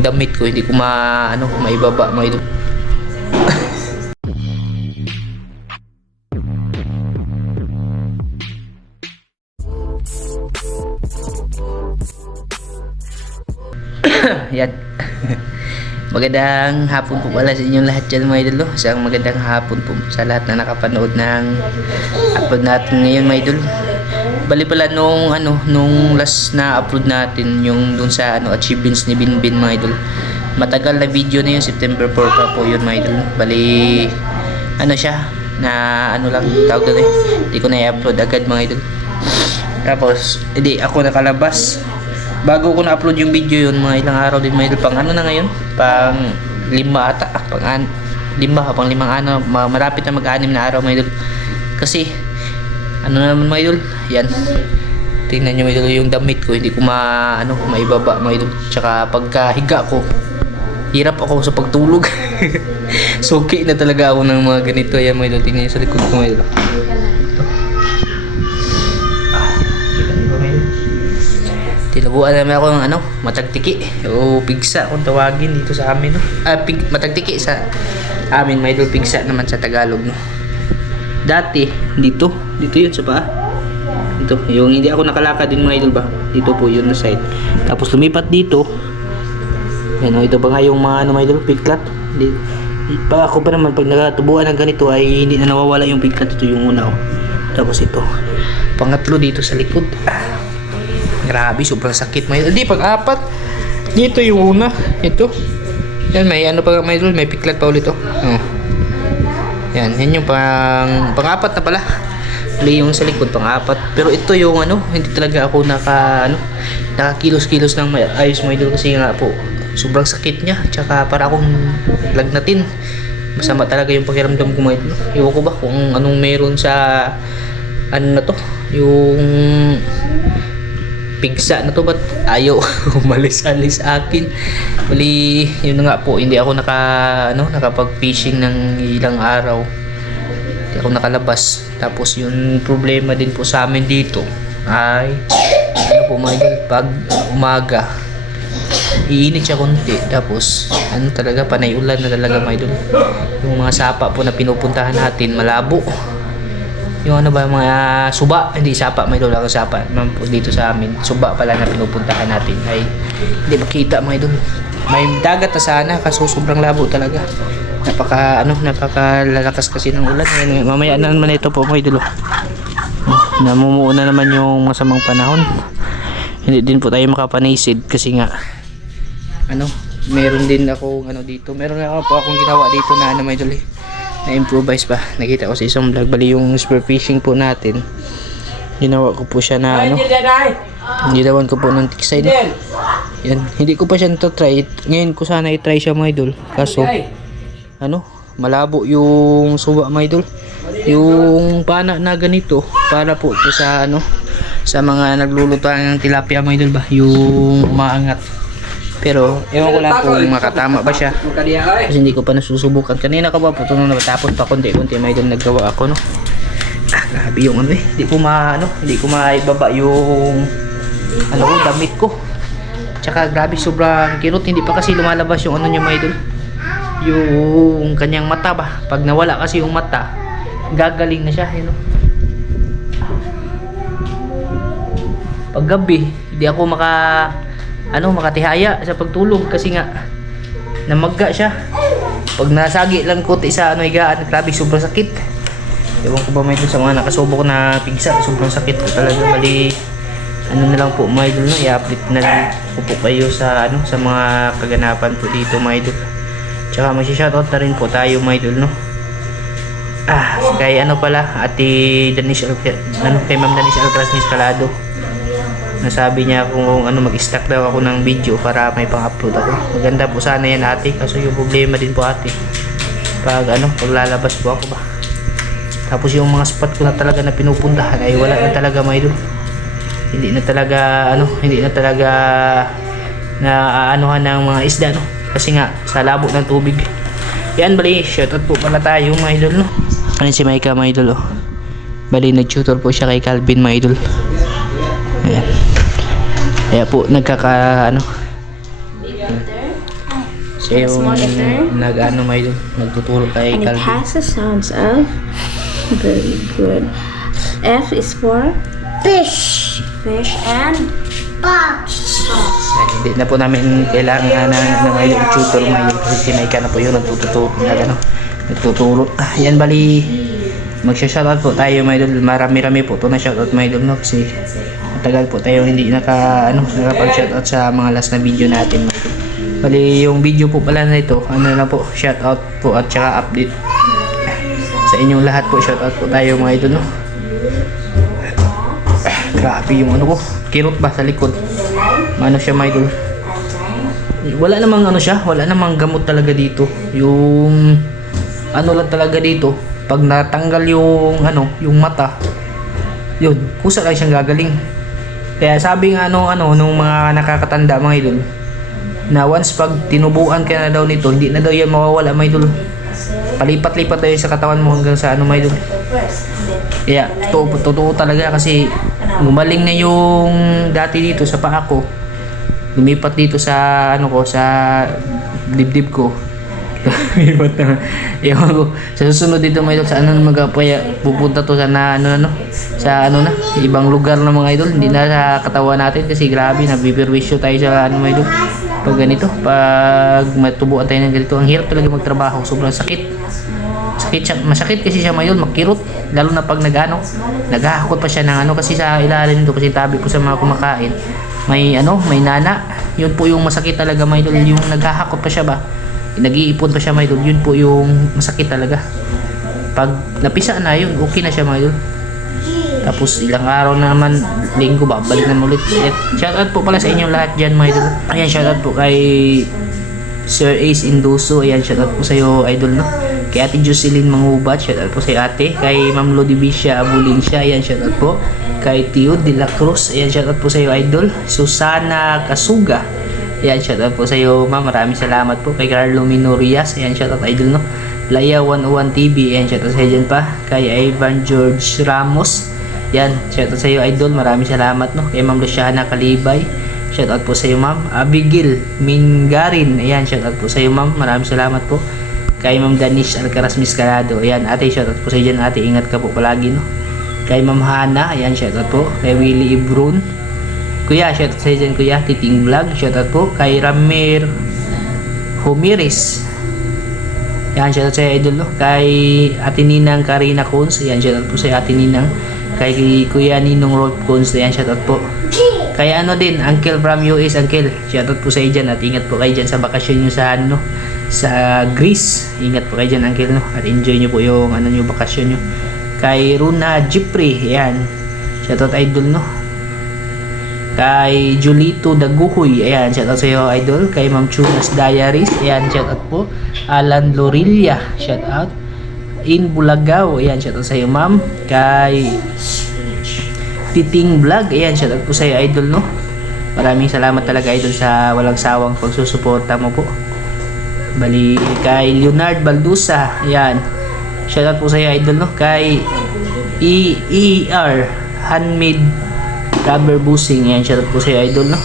Damit ko hindi ko maibaba mga idol. Yan. Magandang hapon po pala sa inyong lahat dyan mga idol. Isang magandang hapon po sa lahat na nakapanood ng upload natin ngayon mga idol. Bali pala nung last na upload natin yung dun sa achievements ni Binbin mga idol. Matagal na video na yun, September 4 pa po yun mga idol. Bali siya na lang tawag doon hindi ko na i-upload agad mga idol. Tapos hindi ako nakalabas bago ko na-upload yung video yun, mga ilang araw din mga idol. Pang na ngayon? Pang 5 ata. Pang 5 malapit na mag-6 na araw mga idol. Kasi naman mga idol, yan. Tingnan nyo mga idol yung damit ko, hindi ko maibaba mga idol. Tsaka pagkahiga ko, hirap ako sa pagtulog. Suki na talaga ako ng mga ganito. Yan mga idol, tingnan nyo sa likod ko mga idol. Tinubuan namin ako ng matagtiki o pigsa kung tawagin dito sa amin, no? Matagtiki sa amin mga idol, pigsa naman sa Tagalog, no? Dati dito yun sa paa. Ito yung hindi ako nakalakad din mga idol ba, dito po yun na side. Tapos lumipat dito, yan o, ito ba nga yung mga mga idol, piglat. Pa ako pa naman pag nakatubuan ng ganito ay hindi na nawawala yung piglat. Ito yung una, oh. Tapos ito pangatlo dito sa likod. Grabe, sobrang sakit mga idol. Hindi, pag-apat dito yung una, ito yan, may pa mga idol, may piglat pa ulit, oh. Yan yung pang-apat na pala. Mali yung sa likod, pang-apat. Pero ito yung hindi talaga ako nakakilos-kilos ng ayos mga idol. Kasi nga po, sobrang sakit niya. Tsaka para akong lagnatin. Masama talaga yung pakiramdam ko mga idol. Iwan ko ba kung anong meron sa na to, yung pigsa na to, ba't ayaw umalis-alis akin. Bali yun nga po, hindi ako nakapag-fishing ng ilang araw, hindi ako nakalabas. Tapos yung problema din po sa amin dito ay po mga idol, pag umaga iinit siya konti, tapos talaga panay ulan na talaga mga idol. Yung mga sapa po na pinupuntahan natin malabo. Yung mga suba, hindi sapa, may idol, ang sapa dito sa amin, suba pala na pinupuntahan natin ay hindi makita mga idol. May dagat na sana kaso sobrang labo talaga. Napakalalakas kasi ng ulan. Mamaya na naman ito po mga idol. Namumuo na naman yung masamang panahon. Hindi din po tayo makapanisid kasi nga meron din ako dito. Meron na po akong ginawa dito na mga idol na-improvise pa. Nakita ko sa isang vlog. Bali yung spear fishing po natin, ginawa ko po siya na ginawan ko po ng tiksay, no? Yan, hindi ko pa siya na-try. Ngayon ko sana i-try siya mga idol. Kaso malabo yung suba mga idol. Yung pana na ganito para po sa sa mga naglulutuan ng tilapia mga idol ba, yung umaangat. Pero ewan ko lang kung makatama ba siya kasi hindi ko pa nasusubukan. Kanina ka ba po nung natapos pa konti-konti may idol naggawa ako, no? Grabe yung hindi ko maibaba yung damit ko. Tsaka grabe, sobrang kirot. Hindi pa kasi lumalabas yung niya mga idol, yung kanyang mata ba. Pag nawala kasi yung mata, gagaling na siya, pag gabi hindi ako makatihaya sa pagtulog kasi nga namagga siya. Pag nasagi lang ko sa higaan, grabe sobrang sakit. Ewan ko ba may sa mga nakasubok na pigsa, sobrang sakit ko talaga. Bali na lang po mga idol, i-update na lang po kayo sa sa mga kaganapan po dito mga idol. Tsaka mag-shoutout na rin po tayo mga idol, no? Kay pala Ate Danis kay Ma'am Danis Altrasnis Calado. Nasabi niya kung mag-stack daw ako ng video para may pang-upload ako. Maganda po sana yan ate, kaso yung problema din po ate pag paglalabas po ako ba. Tapos yung mga spot ko na talaga na pinupuntahan ay wala na talaga mga idol. Hindi na talaga na aanuhan ng mga isda, no? Kasi nga sa labo ng tubig. Yan, bali shoutout po pala tayo mga idol, no? Si Maika mga idol, oh. Bali nag-tutor po siya kay Calvin mga idol. Ayan. Kaya po Siya yung Small letter. nag-ano may idol, nagtuturo kay And it Calvin. has the sounds of. Very good. F is for fish. Fish and box. Yan, hindi na po namin kailangan na may tutor may kasi si Maika na po yun nagtuturo. Yan bali magsha-shoutout po tayo mga idol. Marami-rami po to na shoutout mga idol no kasi matagal po tayo hindi nakapag-shoutout sa mga last na video natin. Bali yung video po pala na ito, ano na po, shoutout po at saka update sa inyong lahat po. Shoutout po tayo mga idol no. Grabe yung ano ko, kirot ba sa likod. Ano siya mga idol. Wala namang ano siya, wala namang gamot talaga dito. Yung ano lang talaga dito, pag natanggal yung ano, yung mata, yun, kusa lang siyang gagaling. Kaya sabi nga nung mga nakakatanda mga idol, na once pag tinubuan ka na daw nito, hindi na daw yan mawawala mga idol. Palipat-lipat daw yun sa katawan mo hanggang sa ano mga idol. Kaya totoo talaga kasi gumaling na yung dati dito sa paa ko. Lumipat dito sa ano ko, sa dibdib ko. Lumipat na. Ewan ko. Sa susunod dito mga idol, sa ano pupunta to sa sa ano na, ibang lugar na mga idol. Hindi na sa katawan natin kasi grabe, nabibirwisyo tayo sa ano mga idol. Pag ganito, pag matubuan tayo ng ganito, ang hirap talaga magtrabaho. Sobrang sakit. Masakit kasi siya mga idol, makirot. Lalo na pag naghahakot pa siya ng ano kasi sa ilalim nito kasi tabi ko sa mga kumakain. May nana. Yun po yung masakit talaga mga idol, yung naghahakot pa siya ba. Nag-iipon pa siya mga idol, yun po yung masakit talaga. Pag napisa na yun, okay na siya mga idol. Tapos ilang araw na naman, linggo ba, balik na ulit. Shoutout po pala sa inyong lahat dyan mga idol. Ayan, shoutout po kay Sir Ace Induso. Ayan, shoutout po sa iyo idol no. Kay Ate Jocelyn Mangubat, shoutout po sa ate. Kay Ma'am Lodivicia Abulincia, ayan, shoutout po. Kay Tio de la Cruz, ayan, shoutout po sa iyo idol. Susana Kasuga, ayan, shoutout po sa iyo ma'am, maraming salamat po. Kay Carlo Minorias, ayan, shoutout idol no. Playa 101 TV, ayan, shoutout sa iyo dyan pa. Kay Ivan George Ramos, ayan, shoutout sa iyo idol, maraming salamat no. Kay Ma'am Luciana Kalibay, shoutout po sa iyo ma'am. Abigail Mingarin, ayan, shoutout po sa iyo ma'am, maraming salamat po. Kay Ma'am Danish Alcaraz Miscalado, ayan ate, shoutout po sa iyo dyan ate, ingat ka po palagi no. Kay Ma'am Hana, ayan, shoutout po. Kay Willie Ibrun, kuya, shoutout sa iyo dyan kuya. Titing Vlog, shoutout po. Kay Ramir Humiris, ayan, shoutout sa iyo idol no. Kay Ate Ninang Karina Coons, ayan, shoutout po sa iyo ate Ninang. Kay Kuya Ninong Rolf Coons, ayan, shoutout po. Kay ano din, Uncle from US, Uncle, shoutout po sa iyo dyan at ingat po kayo dyan sa bakasyon nyo sa ano, sa Greece. Ingat po kayo dyan uncle no, at enjoy nyo po yung ano nyo, bakasyon nyo. Kay Runa Jipri, ayan, shoutout idol no. Kay Julito Daguhoy, ayan, shoutout sa iyo idol. Kay Ma'am Chunas Diaries, ayan, shoutout po. Alan Lorilla, shoutout. In Bulagaw, ayan, shoutout sa iyo ma'am. Kay Titing Vlog, ayan, shoutout po sa iyo idol no. Maraming salamat talaga idol sa walang sawang pagsusuporta mo po. Bali kay Leonard Baldusa, ayan, shoutout po sa iyo idol no. Kay EER Handmade Rubber Busing, ayan, shoutout po sa iyo idol no.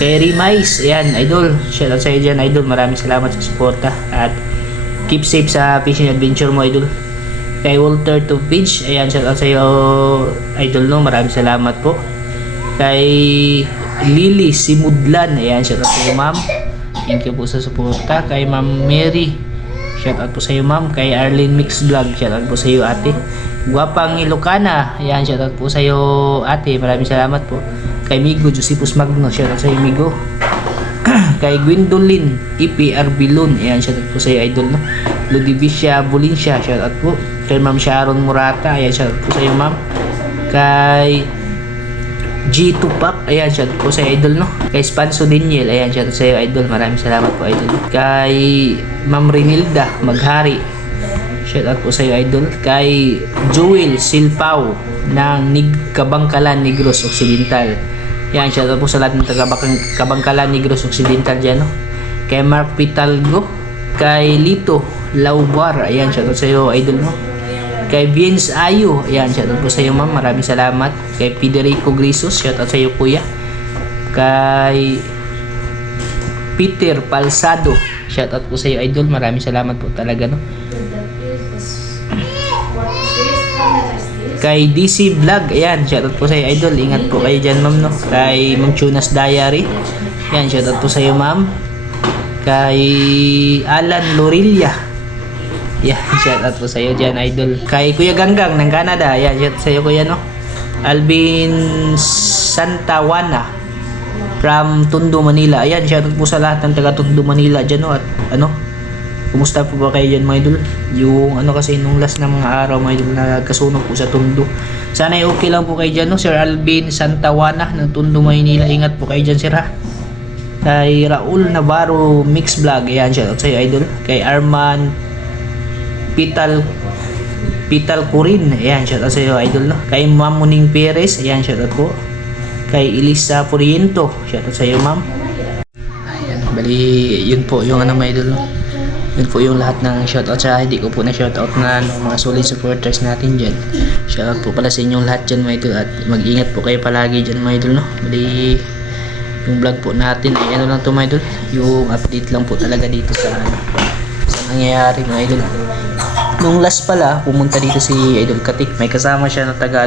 Kay Rimais, ayan idol, shoutout sa iyo dyan idol, maraming salamat sa suporta at keep safe sa fishing adventure mo idol. Kay Walter Tupage, ayan, shoutout sa iyo idol no, maraming salamat po. Kay Lily Simudlan, ayan, shoutout sa iyo ma'am, thank you po sa suporta. Kay Ma'am Mary, shoutout po sa iyo ma'am. Kay Arlene Mix Vlog, shoutout po sa iyo ate. Guwapang Ilocana, ayan, shoutout po sa iyo ate, maraming salamat po. Kay Migo Josepus Magno, shoutout sa iyo Migo. Kay Gwendolyn EPR Bilon, ayan, shoutout po sa iyo idol no. Lodivicia Bulincia, shoutout po. Kay Ma'am Sharon Murata, ayan, shoutout po sa iyo ma'am. Kay G Tupac, ayan, shoutout po sa iyo idol no. Kay Spanso Daniel, ayan, shoutout sa iyo idol, maraming salamat po idol. Kay Ma'am Renilda Maghari, shoutout po sa iyo idol. Kay Joel Silpao ng Kabangkalan, Negros Occidental, yan, shoutout po sa lahat ng taga Kabangkalan, Negros Occidental dyan no. Kay Mark Pitalgo. Kay Lito Laubar, ayan, shoutout sa iyo idol no. Kay Vince Ayo, ayan, shoutout po sa iyo ma'am, maraming salamat. Kay Federico Grisos, shoutout sa iyo kuya. Kay Peter Palsado. Shoutout po sa iyo, idol. Maraming salamat po talaga, no? Kay DC Vlog, ayan, shoutout po sa iyo, idol. Ingat po kayo dyan, ma'am, no? Kay Ma'am Chunas Diary, ayan, shoutout po sa iyo, ma'am. Kay Alan Lorilla, ayan, shoutout po sa iyo dyan, idol. Kay Kuya Ganggang ng Canada, ayan, shoutout sa iyo, kuya, no? Alvin Santawana from Tondo, Manila. Ayan, shoutout po sa lahat ng taga Tondo, Manila dyan, no? At ano, kumusta po ba kayo dyan, mga idol? Yung ano kasi nung last na mga araw, mga idol, nagkasunog po sa Tondo. Sana ay okay lang po kayo dyan, no? Sir Alvin Santawana ng Tondo, Manila. Ingat po kayo dyan, sir, ha? Kay Raul Navarro Mix Vlog, ayan, shoutout sa iyo, idol. Kay Arman Pital Corin, ayan, shoutout sa iyo, idol, no? Kay Ma'am Muning Perez, ayan, shoutout po. Kay Elisa Puriento, shoutout sa iyo, ma'am. Ayan, bali, yun po yung ano, mga idol, no? Yun po yung lahat ng shoutout sa hindi ko po na shoutout na mga solid supporters natin dyan. Shoutout po pala sa inyong lahat dyan, mga idol, at mag-ingat po kayo palagi dyan, mga idol, no? Bali, yung vlog po natin ay ano lang to, mga idol, yung update lang po talaga dito sa ano, sa nangyayari, mga idol. Nung last pala, pumunta dito si Idol Katik, may kasama siya na taga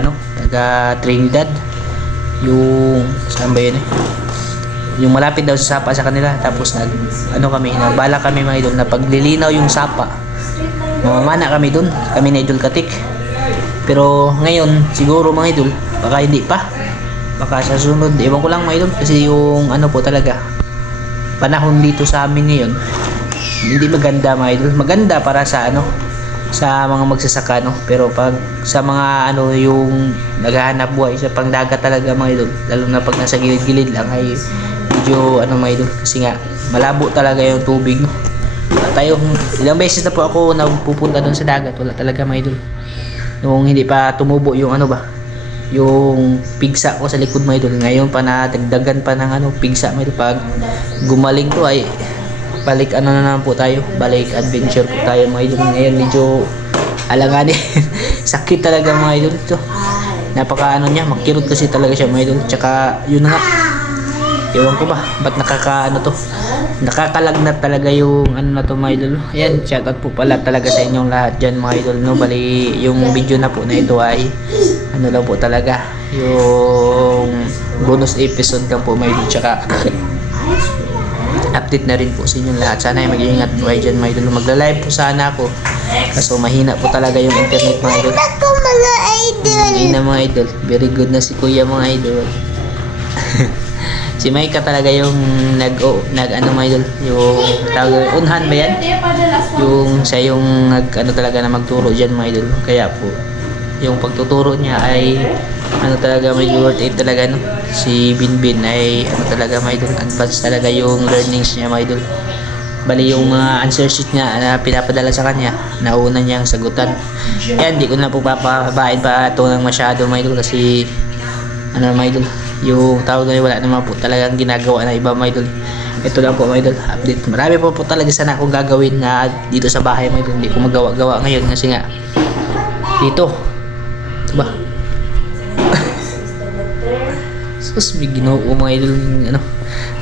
Trinidad, yung saan ba yun eh, yung malapit daw sa sapa sa kanila. Tapos nagbala kami, mga idol, na paglilinaw yung sapa, mamamana kami dun, kami na Idol Katik. Pero ngayon siguro, mga idol, baka hindi pa, baka sa sunod, ewan ko lang, mga idol, kasi yung ano po talaga, panahon dito sa amin ngayon hindi maganda, mga idol. Maganda para sa ano, sa mga magsasaka, no? Pero pag sa mga ano, yung naghahanap buhay sa pangdagat talaga, mga idol, lalo na pag nasa gilid-gilid lang, ay medyo ano, mga idol, kasi nga malabo talaga yung tubig, no? Wala tayo, ilang beses na po ako napupunta doon sa dagat, wala talaga, mga idol. Nung hindi pa tumubo yung ano ba, yung pigsa ko sa likod, mga idol, ngayon pa nadagdagan pa ng ano, pigsa, mga idol. Pag gumaling to ay balik ano na naman po tayo, balik adventure po tayo, mga idol. Ngayon medyo alanganin sakit talaga, mga idol, ito. Napaka ano niya, makirot kasi talaga siya, mga idol. Tsaka yun na nga, ewan ko ba, ba't nakakalagnat talaga yung ano na to, mga idol. Ayan, shoutout po pala talaga sa inyong lahat dyan, mga idol, no? Bali, yung video na po na ito ay ano lang po talaga, yung bonus episode lang po, mga idol. Tsaka update na rin po sa inyong lahat. Sana ay mag-iingat po kayo dyan, mga idol. Magla-live po sana ako, kaso mahina po talaga yung internet, mga idol. Hindi na, mga idol, very good na si kuya, mga idol. Si Maika talaga yung nag ano, mga idol, yung tawag, unhan ba yan? Yung siya yung ano talaga na magturo dyan, mga idol. Kaya po yung pagtuturo niya ay ano talaga, may worth it talaga, no? Si Binbin ay ano talaga, mga idol, advanced talaga yung learnings niya, mga idol. Bali yung mga answer sheet niya na pinapadala sa kanya, nauna niyang sagutan. Yan, di ko na po papabain pa ito ng masyado, mga idol, kasi ano, mga idol, yung tawag na wala naman po talagang ginagawa na iba, mga idol. Ito lang po, mga idol, update. Marami po talaga sana akong gagawin na dito sa bahay, mga idol. Hindi ko magawa-gawa ngayon kasi nga dito, ito ba? Sus, may ginoo, mga idol, ano.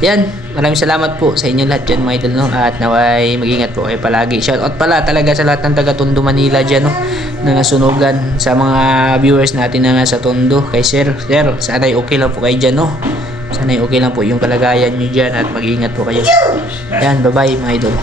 Yan, maraming salamat po sa inyo lahat dyan, mga idol, no? At naway mag-ingat po kayo palagi. Shoutout pala talaga sa lahat ng taga Tondo, Manila dyan, no? Na nasunugan, sa mga viewers natin na nasa Tondo. Kay Sir, sana'y okay lang po kayo dyan, no? Sana'y okay lang po yung kalagayan nyo dyan, at mag-ingat po kayo. Yan, bye-bye, mga idol.